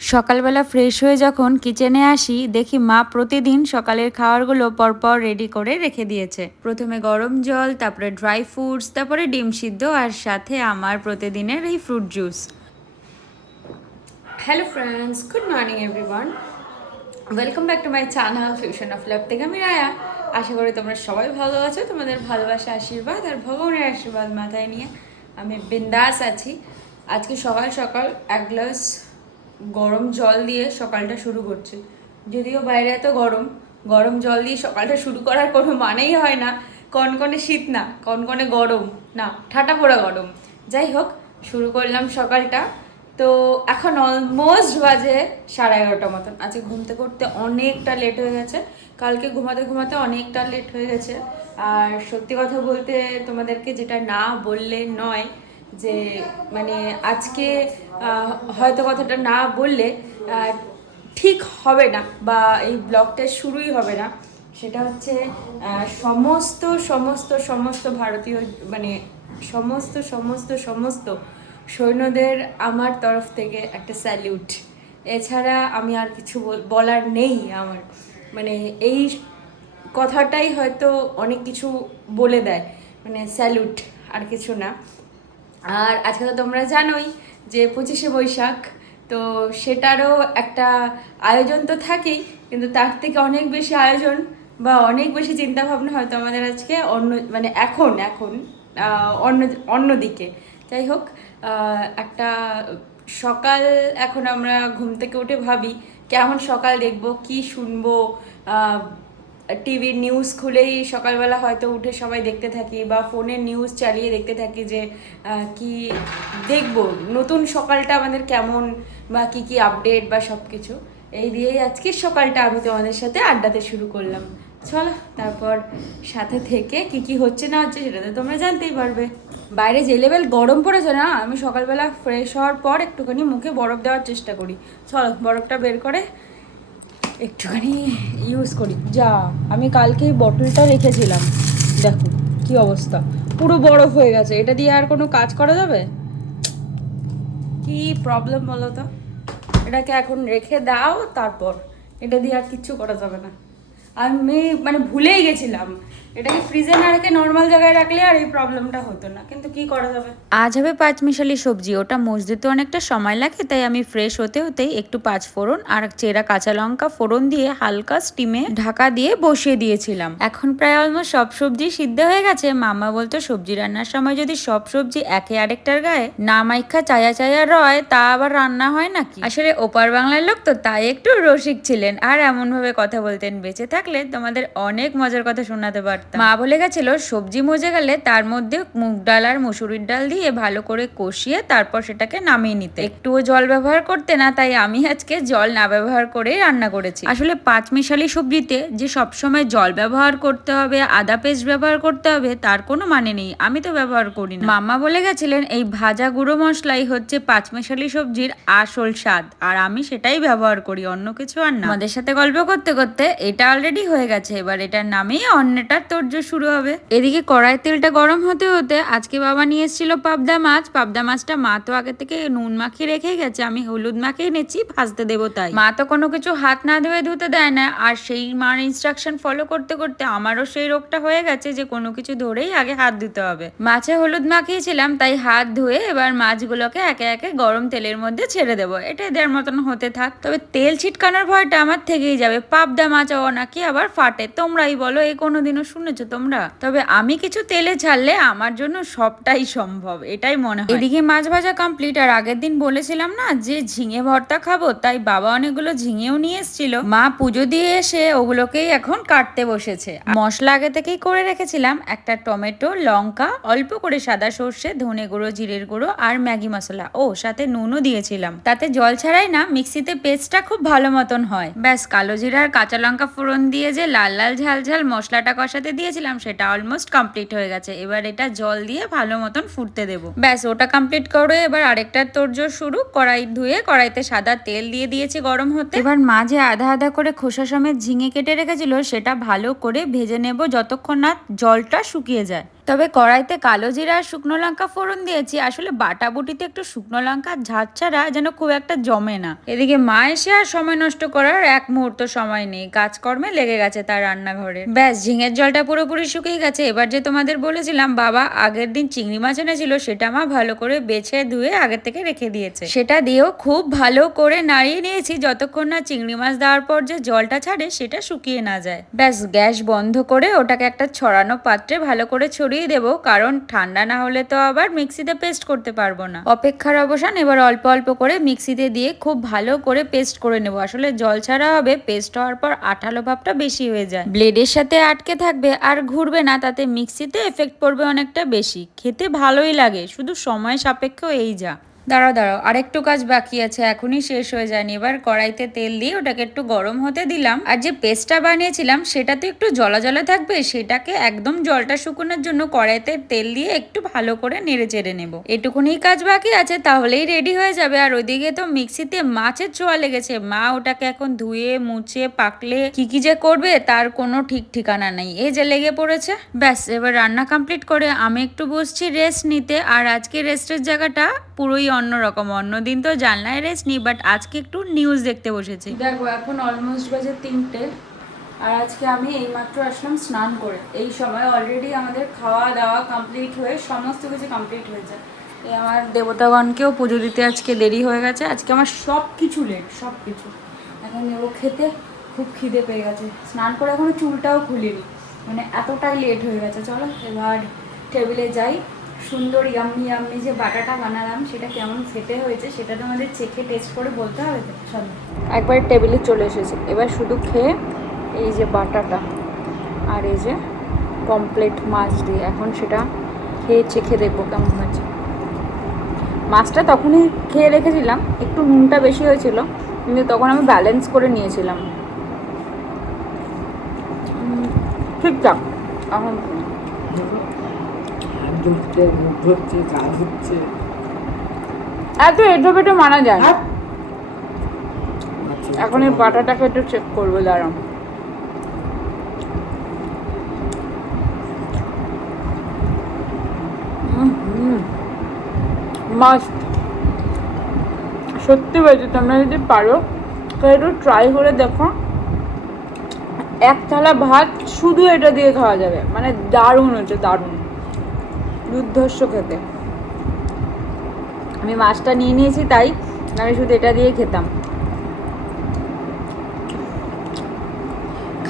সকালবেলা ফ্রেশ হয়ে যখন কিচেনে আসি, দেখি মা প্রতিদিন সকালের খাবারগুলো পরপর রেডি করে রেখে দিয়েছে। প্রথমে গরম জল, তারপরে ড্রাই ফ্রুটস তারপরে ডিম সিদ্ধ, আর সাথে আমার প্রতিদিনের এই fruit juice hello friends good morning everyone welcome back to my channel Fusion of Love থেকে আমি রায়া। আশা করি তোমরা সবাই ভালো আছো। তোমাদের ভালোবাসা, আশীর্বাদ আর ভগবানের আশীর্বাদ মাথায় নিয়ে আমি বিন্দাস আছি। আজকে সকাল সকাল এক গ্লাস গরম জল দিয়ে সকালটা শুরু করছি। যদিও বাইরে এত গরম গরম জল দিয়ে সকালটা শুরু করার কোনো মানেই হয় না। কনকনে শীত না, কনকনে গরম না, ঠাটা পোড়া গরম। যাই হোক, শুরু করলাম সকালটা। তো এখন অলমোস্ট বাজে সাড়ে এগারোটা মতন। আজকে ঘুমতে করতে অনেকটা লেট হয়ে গেছে। কালকে ঘুমাতে ঘুমাতে অনেকটা লেট হয়ে গেছে। আর সত্যি কথা বলতে তোমাদেরকে যেটা না বললে নয় যে মানে আজকে হয়তো কথাটা না বললে ঠিক হবে না বা এই ব্লগটা শুরুই হবে না। সেটা হচ্ছে সমস্ত সমস্ত সমস্ত ভারতীয় মানে সমস্ত সমস্ত সমস্ত সৈন্যদের আমার তরফ থেকে একটা স্যালিউট এছাড়া আমি আর কিছু বল- বলার নেই আমার। মানে এই কথাটাই হয়তো অনেক কিছু বলে দেয়। মানে স্যালুট আর কিছু না। আর আজকে তো তোমরা জানোই যে পঁচিশে বৈশাখ, তো সেটারও একটা আয়োজন তো থাকেই, কিন্তু তার থেকে অনেক বেশি আয়োজন বা অনেক বেশি চিন্তা ভাবনা হয়তো আমাদের আজকে অন্য মানে এখন এখন অন্য অন্যদিকে যাই হোক একটা সকাল এখন আমরা ঘুম থেকে উঠে ভাবি, কেমন সকাল দেখব, কি শুনব টিভির নিউজ খুলেই সকালবেলা হয়তো উঠে সবাই দেখতে থাকি বা ফোনের নিউজ চালিয়ে দেখতে থাকি যে কি দেখব? নতুন সকালটা আমাদের কেমন বা কি কি আপডেট বা সব কিছু এই দিয়েই আজকের সকালটা আমি তোমাদের সাথে আড্ডাতে শুরু করলাম। চলো, তারপর সাথে থেকে কি কি হচ্ছে না হচ্ছে সেটা তো তোমরা জানতেই পারবে। বাইরে যে লেভেল গরম পড়েছে না, আমি সকালবেলা ফ্রেশ হওয়ার পর একটুখানি মুখে বরফ দেওয়ার চেষ্টা করি। চলো, বরফটা বের করে একটুখানি ইউজ করি। যা আমি কালকেই বটলটা রেখেছিলাম। দেখো কি অবস্থা। পুরো বরফ হয়ে গেছে। এটা দিয়ে আর কোনো কাজ করা যাবে? কি প্রবলেম বলো তো? এটাকে এখন রেখে দাও তারপর। এটা দিয়ে আর কিচ্ছু করা যাবে না। আমি মানে ভুলেই গেছিলাম। এটাকে ফ্রিজে না রেখে নর্মাল জায়গায় রাখলে আর এই প্রবলেমটা হতো না। কিন্তু কি করা যাবে? আজ হবে পাঁচমিশালি সবজি, ওটা মসজিদে অনেকটা সময় লাগে, তাই আমি ফ্রেশ হতে হতেই একটু পাঁচ ফোড়ন আর চেরা কাঁচা লঙ্কা ফোড়ন দিয়ে হালকা স্টিমে ঢাকা দিয়ে বসিয়ে দিয়েছিলাম। এখন প্রায় অলমোস্ট সব সবজি সিদ্ধ হয়ে গেছে। মামা বলতো, সবজি রান্নার সময় যদি সব সবজি একে আরেকটার গায়ে না মাইখা চায়া চায়া রয়, তা আবার রান্না হয় নাকি? আসলে ওপার বাংলার লোক তো তাই একটু রসিক ছিলেন। আর এমন ভাবে কথা বলতেন, বেঁচে থাকলে তোমাদের অনেক মজার কথা শোনাতে পারতাম মা বলে গেছিল, সবজি মজে গেলে তার মধ্যে মুগ ডাল আর মুসুরির ডাল দিয়ে ভালো করে কষিয়ে তারপর সেটাকে নামিয়ে নিতে। একটুও জল ব্যবহার করতে না, তাই আমি আজকে জল না ব্যবহার করে রান্না করেছি। আসলে পাঁচ মিশালি সবজিতে যে সবসময় জল ব্যবহার করতে হবে, আদা পেস্ট ব্যবহার করতে হবে, তার কোনো মানে নেই। আমি তো ব্যবহার করি না। মাম্মা বলে গেছিলেন, এই ভাজা গুঁড়ো মশলাই হচ্ছে পাঁচ মিশালি সবজির আসল স্বাদ, আর আমি সেটাই ব্যবহার করি, অন্য কিছু আর না। আমাদের সাথে গল্প করতে করতে এটা অলরেডি হয়ে গেছে। এবার এটার নামেই অন্যটার তোর্য শুরু হবে। এদিকে কড়াই তেলটা গরম হতে হতে আজকে বাবা নিয়ে এসেছিল পাবদা মাছ। পাবদা মাছটা মা তো আগে থেকে নুন মাখিয়ে রেখে গেছে। আমি হলুদ মাখিয়ে এনেছি, ভাজতে দেবো তাই। মা তো কোনো কিছু হাত না ধুয়ে ধুতে দেয় না। আর সেই মার ইনস্ট্রাকশন ফলো করতে করতে আমারও সেই রোগটা হয়ে গেছে যে কোনো কিছু ধরেই আগে হাত ধুতে হবে। মাছে হলুদ মাখিয়েছিলাম, তাই হাত ধুয়ে এবার মাছগুলোকে একে একে গরম তেলের মধ্যে ছেড়ে দেবো। এটা এদের মতন হতে থাক। তবে তেল ছিটকানোর ভয়টা আমার থেকেই যাবে। পাবদা মাছ নাকি আবার ফাটে। তোমরাই বলো এই কোনোদিনও শুনেছো তোমরা? তবে আমি কিছু তেলে ছাড়লে আমার জন্য সবটাই সম্ভব, এটাই মনে হয়। এদিকে মাছ ভাজা কমপ্লিট আর আগের দিন বলেছিলাম না যে ঝিঙে ভর্তা খাব, তাই বাবা অনেকগুলো ঝিঙেও নিয়ে এসেছিল। মা পুজো দিয়ে এসে ওগুলোকেই এখন কাটতে বসেছে। মশলা আগে থেকেই করে রেখেছিলাম, একটা টমেটো, লঙ্কা, অল্প করে সাদা সর্ষে, ধনে গুঁড়ো, জিরের গুঁড়ো, আর ম্যাগি মশলা। ও, সাথে নুনও দিয়েছিলাম। তাতে জল ছাড়াই না, মিক্সিতে পেস্টটা খুব ভালো মতন হয়। ব্যাস, কালো জিরা আর কাঁচা লঙ্কা ফোড়ন দিয়ে যে লাল লাল ঝাল ঝাল মশলাটা কষাতে দিয়েছিলাম, সেটা অলমোস্ট কমপ্লিট হয়ে গেছে। এবার এটা জল দিয়ে ভালো মতন ফুটতে দেবো। ব্যাস, ওটা কমপ্লিট করে। এবার আরেকটা তোরজোর শুরু। কড়াই ধুয়ে কড়াইতে সাদা তেল দিয়ে দিয়েছি গরম হতে। এবার মাঝে আধা আধা করে খোসা সমেত ঝিঙে কেটে রেখেছিল, সেটা ভালো করে ভেজে নেব যতক্ষণ না জলটা শুকিয়ে যায়। তবে কড়াইতে কালো জিরা আর শুকনো লঙ্কা ফোড়ন দিয়েছি। আসলে বাটা বুটিতে একটু শুকনো লঙ্কা ঝাঁজ ছাড়া যেন খুব একটা জমে না। এদিকে মা এসে আর সময় নষ্ট করার এক মুহূর্ত সময় নেই। কাজকর্মে লেগে গেছে তার রান্নাঘরে। ব্যাস, ঝিঙের জলটা পুরোপুরি শুকিয়ে গেছে। এবার যে তোমাদের বলেছিলাম, বাবা আগের দিন চিংড়ি মাছ এনেছিল, সেটা মা ভালো করে বেছে ধুয়ে আগের থেকে রেখে দিয়েছে। সেটা দিয়েও খুব ভালো করে নাড়িয়ে নিয়েছি। যতক্ষণ না চিংড়ি মাছ দেওয়ার পর যে জলটা ছাড়ে, সেটা শুকিয়ে না যায়। ব্যাস, গ্যাস বন্ধ করে ওটাকে একটা ছড়ানো পাত্রে ভালো করে ছড়িয়ে দেব, কারণ ঠান্ডা না হলে তো আবার মিক্সিতে পেস্ট করতে পারব না। অপেক্ষার অবসান, এবার অল্প অল্প করে মিক্সিতে দিয়ে খুব ভালো করে পেস্ট করে নেব। আসলে জল ছাড়া হবে, পেস্ট হওয়ার পর আঠালো ভাবটা বেশি হয়ে যায়। ব্লেডের সাথে আটকে থাকবে আর ঘুরবে না, তাতে মিক্সিতে এফেক্ট পড়বে অনেকটা বেশি। খেতে ভালোই লাগে, শুধু সময় সাপেক্ষ এই যা। দাঁড়াও দাঁড়াও, আরেকটু কাজ বাকি আছে, এখনই শেষ হয়ে যায়নি এবার কড়াইতে তেল দিয়ে ওটাকে একটু গরম হতে দিলাম। আর যে পেস্টটা বানিয়েছিলাম, সেটা তো একটু জলা জলা থাকবে, সেটাকে একদম জলটা শুকোনোর জন্য কড়াইতে তেল দিয়ে একটু ভালো করে নেড়ে চেড়ে নেব। এটুকুনি কাজ বাকি আছে, তাহলেই রেডি হয়ে যাবে। আর ওইদিকে তো মিক্সিতে মাছের ছোঁয়া লেগেছে। মা ওটাকে এখন ধুয়ে, মুছে, পাকলে কি কি যে করবে, তার কোনো ঠিক ঠিকানা নেই। এই যে লেগে পড়েছে, ব্যাস, এবার রান্না কমপ্লিট করে আমি একটু বসছি রেস্ট নিতে। আর আজকে রেস্টের জায়গাটা পুরোই অন্যরকম, অন্যদিন তো জানলায় রেস্ট নিই বাট আজকে একটু নিউজ দেখতে বসেছি। দেখো, এখন অলমোস্ট বাজে তিনটে, আর আজকে আমি এইমাত্র আসলাম স্নান করে। এই সময় অলরেডি আমাদের খাওয়া দাওয়া কমপ্লিট হয়ে সমস্ত কিছু কমপ্লিট হয়েছে এই আমার দেবতাগণকেও পুজো দিতে আজকে দেরি হয়ে গেছে, আজকে আমার সব কিছু লেট সব কিছু এখন নেব খেতে, খুব খিদে পেয়ে গেছে। স্নান করে এখনও চুলটাও খুলিনি মানে এতটাই লেট হয়ে গেছে। চলো, এবার টেবিলে যাই। সুন্দর ইয়াম্মি ইয়াম্মি যে বাটাটা বানালাম সেটা কেমন খেতে হয়েছে সেটা তো আমাদের চেখে টেস্ট করে বলতে হবে তো চলো। একবার টেবিলে চলে এসেছে। এবার শুধু খেয়ে এই যে বাটাটা আর এই যে কমপ্লিট মাছ দিয়ে। এখন সেটা খেয়ে চেখে দেখব কেমন হয়েছে। মাছটা তখনই খেয়ে রেখেছিলাম একটু নুনটা বেশি হয়েছিল কিন্তু তখন আমি ব্যালেন্স করে নিয়েছিলাম। ঠিকঠাক এখন ঢুকছে মুখ হচ্ছে কাজ হচ্ছে এত এটো পেটো মানা যায় না। আচ্ছা, এখন এই বাটাটাকে একটু চেক করব দাঁড়াও। মাস্ট সত্যি বলছি তোমরা যদি পারো তো একটু ট্রাই করে দেখো। এক থালা ভাত শুধু এটা দিয়ে খাওয়া যাবে। মানে দারুণ হচ্ছে দারুণ। দুর্ধর্ষ খেতে। আমি মাছটা নিয়ে নিয়েছি তাই আমি শুধু এটা দিয়ে খেতাম।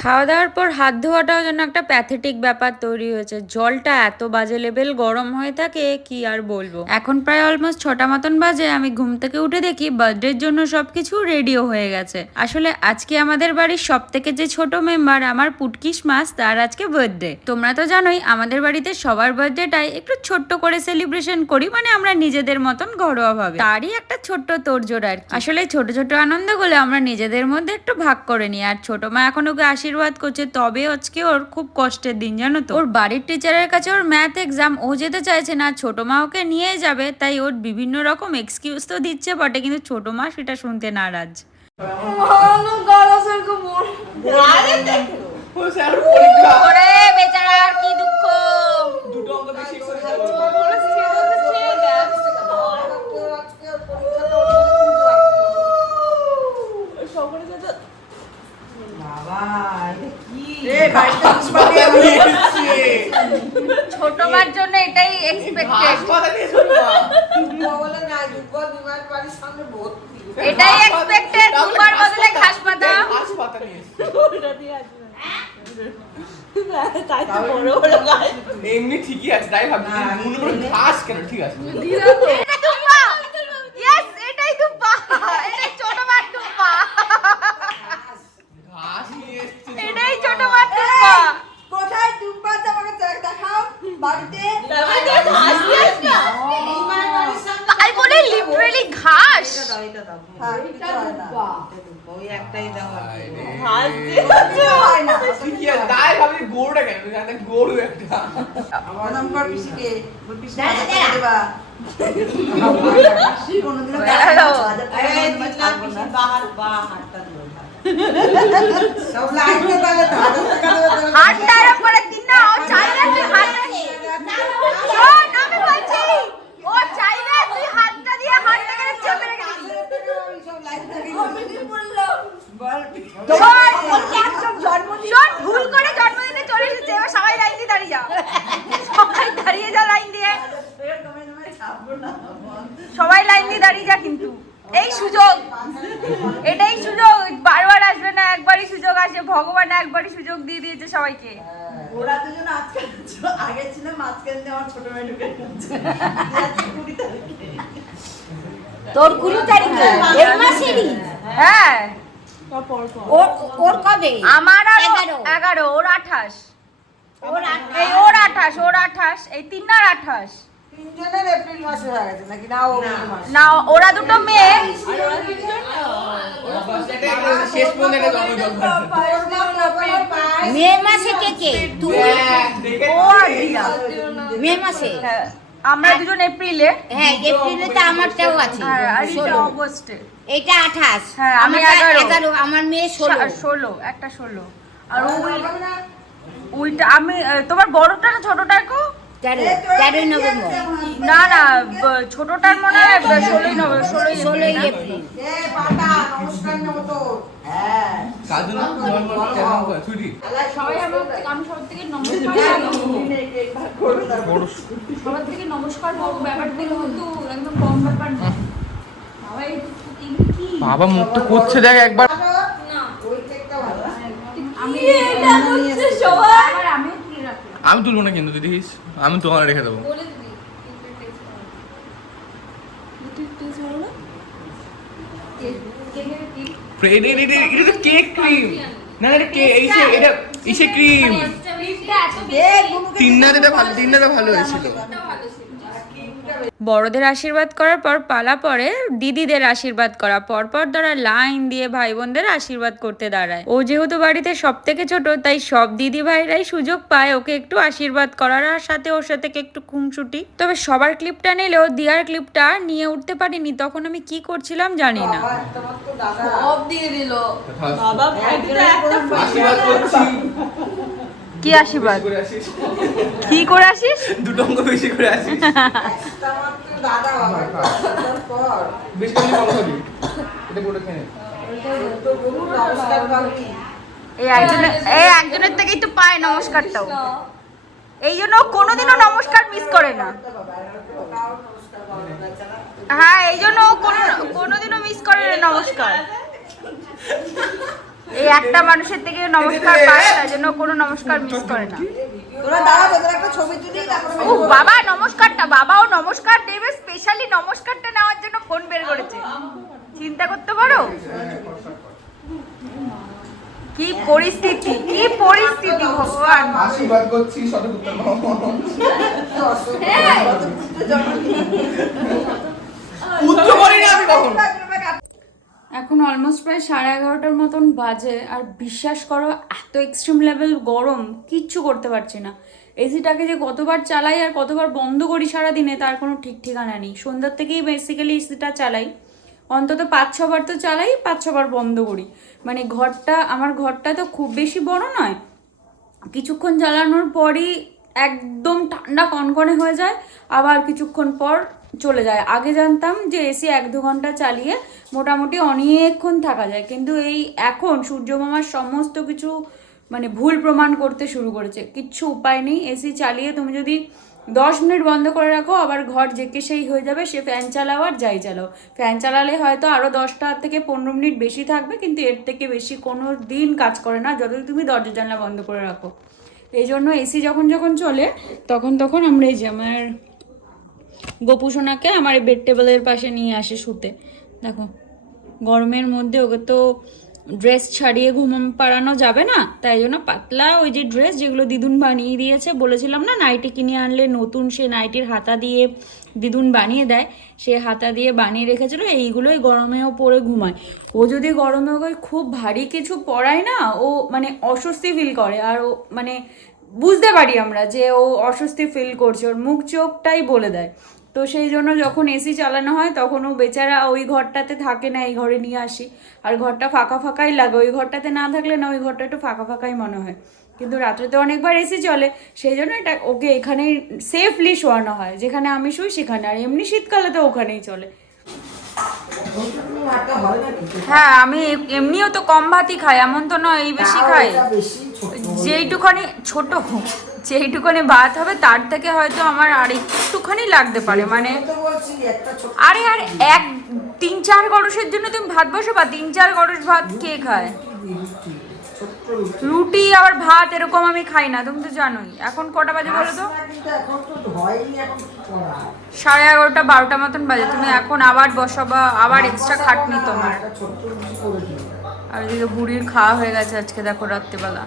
খাওয়া দাওয়ার পর হাত ধোয়াটাও যেন একটা প্যাথেটিক ব্যাপার তৈরি হয়েছে। জলটা এত বাজে লেভেল গরম হয়ে থাকে, কি আর বলব? এখন প্রায় অলমোস্ট ছটা মতন বাজে, আমি ঘুম থেকে উঠে দেখি বার্থডের জন্য সবকিছু রেডিও হয়ে গেছে। আসলে আজকে আমাদের বাড়ির সব থেকে যে ছোট মেম্বার আমার পুটকিস মাস, তার আজকে বার্থডে তোমরা তো জানোই, আমাদের বাড়িতে সবার বার্থডেটাই একটু ছোট্ট করে সেলিব্রেশন করি মানে আমরা নিজেদের মতন ঘরোয়া ভাবে তারই একটা ছোট্ট তোড়জোড় আর। আসলে ছোট ছোট আনন্দগুলো আমরা নিজেদের মধ্যে একটু ভাগ করে নিই, আর ছোট মা এখন ওকে করছে তবে আজকে ওর খুব কষ্টের দিন জানো তো। ওর বাড়ির টিচারের কাছে ওর ম্যাথ এক্সাম ও যেতে চাইছে না ছোট মা ওকে নিয়ে যাবে তাই ওর বিভিন্ন রকম এক্সকিউজ তো দিচ্ছে বটে কিন্তু ছোট মা সেটা শুনতে নারাজ। বেচারার কি দুঃখ দুটো অঙ্ক বেশি করে ছোট মার জন্য এটাই এক্সপেক্টেড এটাই expected, দুবার বদলে ঘাস পাতা। ঘাস পাতা নিয়ে এমনি ঠিকই আছে তাই ভাবছি মনে ঘাস কেন? ঠিক আছে এটা দুব্বা ইয়েস এটাই দুব্বা এটাই ছোট মার দুব্বা ঘাস নিয়ে এসেছে এটাই ছোট মার দুব্বা কোথায় ডুববা তোমাকে দেখাও বাড়িতে? তাই বলে লিটারেলি ঘাস। হ্যাঁ, না। না। তাই হাতে করে ছাড়বো না। সব লাইন তো তাহলে তো হাজার টাকা দেবে তাহলে হাতটার উপরে দিন না ও চাইলে তুই হাত শোন, আমি বলছি, ও চাইলে তুই হাতটা দিয়ে হাতটাকে চেপে রেখে দিবি। শোন, শোন, ভুল করে জন্মদিনে চলে এসেছে এবার সবাই লাইন দিয়ে দাঁড়িয়ে যা সবাই দাঁড়িয়ে যা লাইন দিয়ে সবাই লাইন দিয়ে দাঁড়িয়ে যা কিন্তু এই সুযোগ এটাই সুযোগ বারবার আসবে না একবারই সুযোগ আসে ভগবান একবারই সুযোগ দিয়ে দিয়েছে সবাইকে ওরা দুজন আজকে আগে ছিল মাঝখান দিয়ে আমার ছোট মেয়ে ঢুকে গেছে আজকে কুড়ি তারিখে তোর কুড়ি তারিখে? এই মাসেরই? হ্যাঁ। ওর ওর কবে? আমার আর এগারো। ওর আঠাশ। ওর এই ওর আঠাশ ওর আঠাশ এই তিনটার আঠাশ। তিনজনের এপ্রিল মাসে হয়ে গেছে নাকি? না ওরা দুটো মেয়ে। মে মাসে কে কে? তুই। ও আর দিয়া। মে মাসে? হ্যাঁ, আমরা দুজন এপ্রিলে। হ্যাঁ এপ্রিলে তো আমারটাও আছে। হ্যাঁ, আর এটা ষোলো। অগস্টে। এটা আঠাশ। হ্যাঁ, আমি আমারটা এগারো। এগারো আমার মেয়ে ষোলো ষোলো। ষোলো একটা ষোলো। আর ওই ওইটা আমি তোমার বড়টা না ছোটটা কো? তেরো তেরোই নভেম্বর। না না ছোটটার মনে হয় ষোলোই নভেম্বর ষোলোই ষোলোই এপ্রিল। হ্যাঁ। সবার থেকে নমস্কার ব্যাপারটা কিন্তু একদম কম ব্যাপার না। বাবা মুখ তো করছে দেখ একবার। ওই আমি এটা হচ্ছে সবাই? আবার আমি তুলে রাখলাম। আমি তুলবো না কিন্তু তুই দেখিস আমি তোমার রেখে দেবো। কেক ক্রিম না? না এটা কে এই সে এটা ইসে ক্রিম তিননাতে এটা ভালো তিননাতে ভালো হয়েছিল। বড়দের আশীর্বাদ করার পর পালা পরে দিদিদের আশীর্বাদ করা। পর পর তারা লাইন দিয়ে ভাই বোনদের আশীর্বাদ করতে দাঁড়ায়। ও যেহেতু বাড়িতে সব থেকে ছোট তাই সব দিদি ভাইরাই সুযোগ পায় ওকে একটু আশীর্বাদ করার আর সাথে ওর সাথে একটু খুনসুটি। তবে সবার ক্লিপটা নিলেও দিয়ার ক্লিপটা নিয়ে উঠতে পারিনি তখন আমি কি করছিলাম জানি না। তোমার তো দাদা সব দিয়ে দিল বাবা আশীর্বাদ করছি। কি আশীর্বাদ? কি করে আসিস? দুটো অঙ্ক বেশি করে আসিস। বেশি করে। কম খাবি এটা খেয়ে এই একজনের এই একজনের থেকেই তো পায় নমস্কারটাও। এই জন্য কোনোদিনও নমস্কার মিস করে না। হ্যাঁ এই জন্য কোনোদিনও মিস করে না নমস্কার। এই একটা মানুষের থেকে নমস্কার পায় তাই জন্য কোনো নমস্কার মিস করে না। তোরা দাঁড়া তোদের একটা ছবি তুলি তারপরে ও বাবা নমস্কারটা বাবাও নমস্কার দেবে স্পেশালি নমস্কারটা নেওয়ার জন্য ফোন বের করেছে। চিন্তা করতে পারো? কি পরিস্থিতি কি পরিস্থিতি ভগবান। আশীর্বাদ করছি সঠিক উত্তর উত্তর করি না আমি কখন। এখন অলমোস্ট প্রায় সাড়ে এগারোটার মতন বাজে আর বিশ্বাস করো, এত এক্সট্রিম লেভেল গরম, কিচ্ছু করতে পারছি না। এসিটাকে যে কতবার চালাই আর কতবার বন্ধ করি সারা দিনে তার কোনো ঠিক ঠিকানা নেই। সন্ধ্যার থেকেই বেসিক্যালি এসিটা চালাই। অন্তত পাঁচ, ছবার তো চালাই, পাঁচ, ছবার বন্ধ করি। মানে ঘরটা, আমার ঘরটা তো খুব বেশি বড় নয়। কিছুক্ষণ জ্বালানোর পরই একদম ঠান্ডা কনকনে হয়ে যায়। আবার কিছুক্ষণ পর চলে যায়। আগে জানতাম যে এসি এক দু ঘণ্টা চালিয়ে মোটামুটি অনেকক্ষণ থাকা যায়। কিন্তু এই এখন সূর্যমামার সমস্ত কিছু মানে ভুল প্রমাণ করতে শুরু করেছে। কিচ্ছু উপায় নেই। এসি চালিয়ে তুমি যদি দশ মিনিট বন্ধ করে রাখো, আবার ঘর যেকে সেই হয়ে যাবে, সে ফ্যান চালাও আর যাই চালাও। ফ্যান চালালে হয়তো আরও দশটা থেকে পনেরো মিনিট বেশি থাকবে, কিন্তু এর থেকে বেশি কোনো দিন কাজ করে না যতদিন তুমি দরজা জানলা বন্ধ করে রাখো। এই জন্য এসি যখন যখন চলে, তখন তখন আমরা এই যে আমার গোপুসোনাকে আমার এই বেড টেবিলের পাশে নিয়ে আসে শুতে। দেখো, গরমের মধ্যে ওকে তো ড্রেস ছাড়িয়ে ঘুম পাড়ানো যাবে না, তাই জন্য পাতলা ওই যে ড্রেস যেগুলো দিদুন বানিয়ে দিয়েছে, বলেছিলাম না নাইটি কিনে আনলে নতুন সে নাইটির হাতা দিয়ে দিদুন বানিয়ে দেয়, সে হাতা দিয়ে বানিয়ে রেখেছিল, এইগুলোই গরমেও পরে ঘুমায়। ও যদি গরমে ওকে খুব ভারী কিছু পরায় না, ও মানে অস্বস্তি ফিল করে, আর ও মানে বুঝতে পারি আমরা যে ও অস্বস্তি ফিল করছে, ওর মুখ চোখটাই বলে দেয়। তো সেই জন্য যখন এসি চালানো হয়, তখন ও বেচারা ওই ঘরটাতে থাকে না, এই ঘরে নিয়ে আসি। আর ঘরটা ফাঁকা ফাঁকাই লাগে, ওই ঘরটাতে না থাকলে না, ওই ঘরটা একটু ফাঁকা ফাঁকাই মনে হয়। কিন্তু রাত্রে তো অনেকবার এসি চলে, সেই জন্য এটা ওকে এখানেই সেফলি শোয়ানো হয়। যেখানে আমি শুই, সেখানে। আর এমনি শীতকালে তো ওখানেই চলে। হয়, আমি এমনিও তো কম ভাতই খাই, এমন তো নয়, এই বেশি খাই। যেইটুখানি ছোট, যেইটুখানি ভাত হবে, তার থেকে হয়তো আমার আর একটুখানি লাগতে পারে মানে আরে, আর এক, তিন, চার গরসের জন্য তুমি ভাত বসো বা তিন, চার গরস ভাত কে খায়? রুটি আবার ভাত এরকম আমি খাই না তুমি তো জানোই। এখন কটা বাজে বলো তো? সাড়ে এগারোটা বারোটা মতন বাজে। তুমি এখন আবার বসাবা আবার এক্সট্রা খাটনি তোমার। আর এদিকে বুড়ির খাওয়া হয়ে গেছে আজকে দেখো রাত্রিবেলা।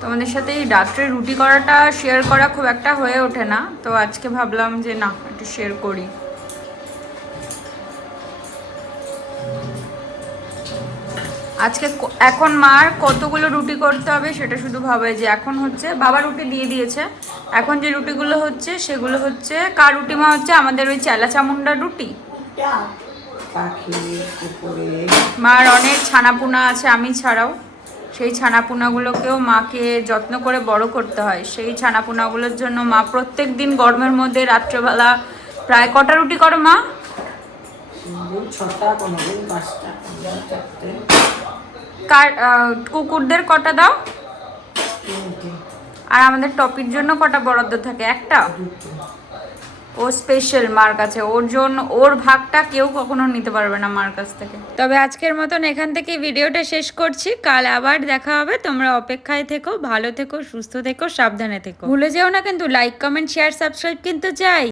তোমাদের সাথে এই রাত্রে রুটি করাটা শেয়ার করা খুব একটা হয়ে ওঠে না। তো আজকে ভাবলাম যে না একটু শেয়ার করি। আজকে এখন মার কতগুলো রুটি করতে হবে সেটা শুধু ভাবে যে এখন হচ্ছে বাবা রুটি দিয়ে দিয়েছে। এখন যে রুটিগুলো হচ্ছে সেগুলো হচ্ছে কার রুটি মা হচ্ছে? আমাদের ওই চেলা চামুন্ডার রুটি মার অনেক ছানাপুনা আছে আমি ছাড়াও। সেই ছানাপুনাগুলোকেও মাকে যত্ন করে বড় করতে হয়। সেই ছানাপুনাগুলোর জন্য মা প্রত্যেক দিন গরমের মধ্যে রাত্রেবেলা প্রায় কটা রুটি করো মা? দিন ছটা কোনো দিন পাঁচটা চারটে। কার কুকুরদের কটা দাও? আর আমাদের টপির জন্য কটা বরাদ্দ থাকে? একটা? ও স্পেশাল মার কাছে। ওর জন্য ওর ভাগটা কেউ কখনো নিতে পারবে না মার কাছ থেকে। তবে আজকের মতন এখান থেকে ভিডিওটা শেষ করছি। কাল আবার দেখা হবে। তোমরা অপেক্ষায় থেকো ভালো থেকো সুস্থ থেকো সাবধানে থেকো। ভুলে যেও না কিন্তু লাইক কমেন্ট শেয়ার সাবস্ক্রাইব কিন্তু চাই।